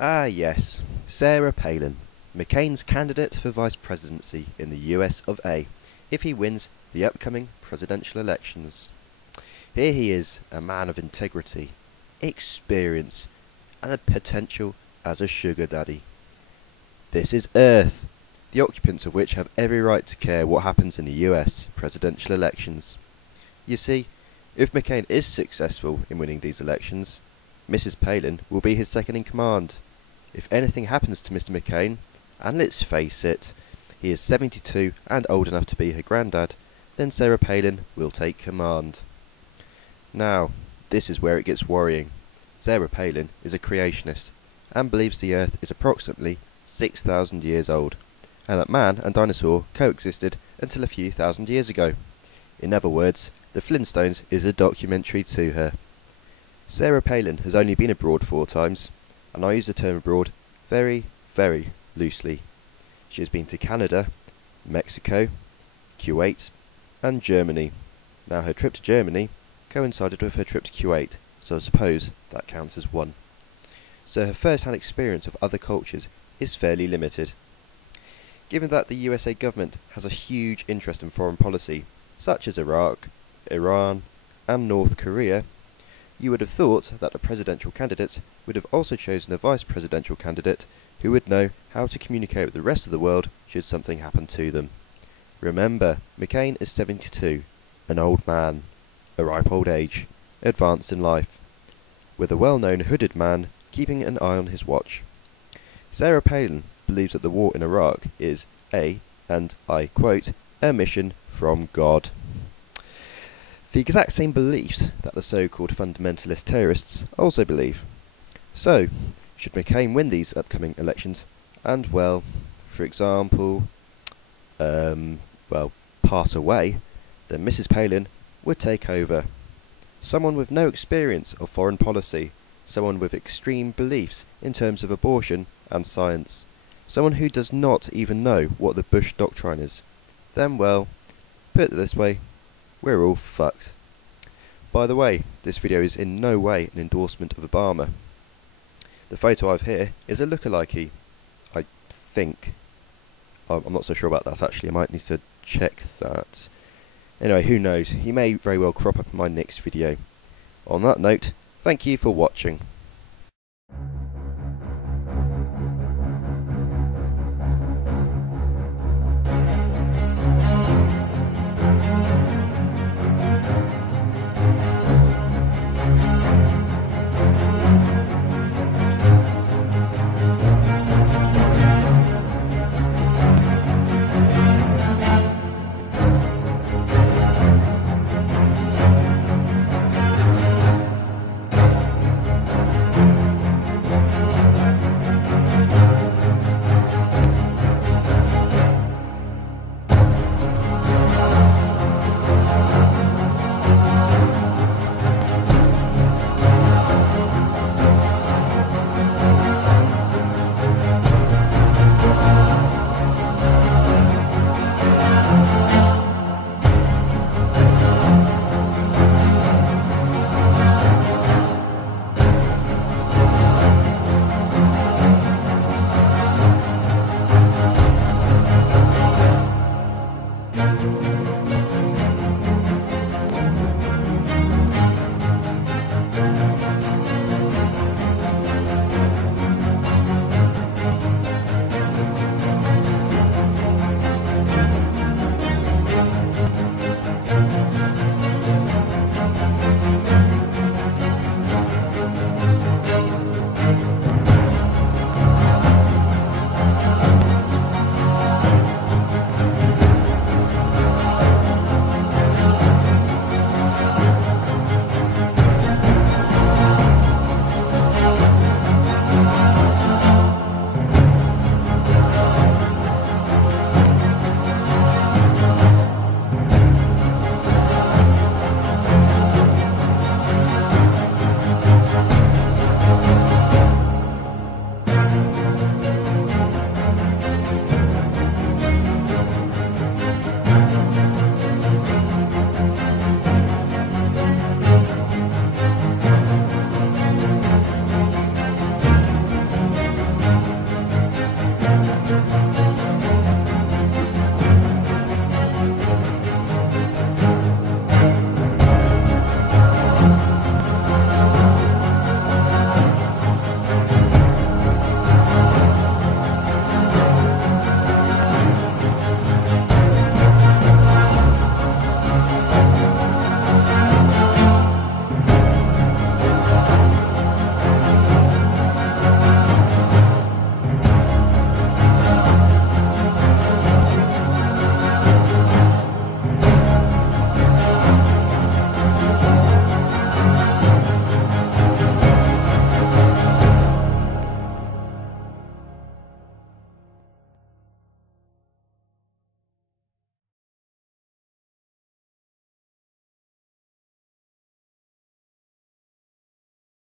Ah yes, Sarah Palin, McCain's candidate for vice presidency in the US of A, if he wins the upcoming presidential elections. Here he is, a man of integrity, experience, and the potential as a sugar daddy. This is Earth, the occupants of which have every right to care what happens in the US presidential elections. You see, if McCain is successful in winning these elections, Mrs. Palin will be his second in command. If anything happens to Mr. McCain, and let's face it, he is 72 and old enough to be her granddad, then Sarah Palin will take command. Now, this is where it gets worrying. Sarah Palin is a creationist, and believes the Earth is approximately 6,000 years old, and that man and dinosaur coexisted until a few thousand years ago. In other words, the Flintstones is a documentary to her. Sarah Palin has only been abroad 4 times, and I use the term abroad very, very loosely. She has been to Canada, Mexico, Kuwait, and Germany. Now her trip to Germany coincided with her trip to Kuwait, so I suppose that counts as one. So her first-hand experience of other cultures is fairly limited. Given that the USA government has a huge interest in foreign policy, such as Iraq, Iran, and North Korea, you would have thought that the presidential candidates would have also chosen a vice presidential candidate who would know how to communicate with the rest of the world should something happen to them. Remember, McCain is 72, an old man, a ripe old age, advanced in life, with a well-known hooded man keeping an eye on his watch. Sarah Palin believes that the war in Iraq is and I quote, a mission from God. The exact same beliefs that the so-called fundamentalist terrorists also believe. So, should McCain win these upcoming elections, and well, for example, pass away, then Mrs. Palin would take over. Someone with no experience of foreign policy, someone with extreme beliefs in terms of abortion and science, someone who does not even know what the Bush doctrine is, then well, put it this way, we're all fucked. By the way, this video is in no way an endorsement of Obama. The photo I've here is a lookalike, I think. I'm not so sure about that actually, I might need to check that. Anyway, who knows, he may very well crop up in my next video. On that note, thank you for watching.